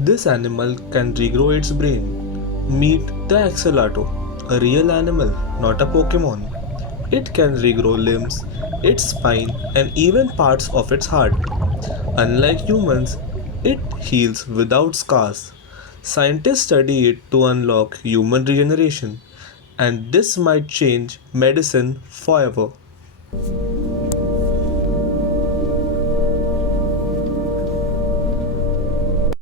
This animal can regrow its brain. Meet the axolotl, a real animal, not a Pokemon. It can regrow limbs, its spine, and even parts of its heart. Unlike humans, it heals without scars. Scientists study it to unlock human regeneration, and this might change medicine forever.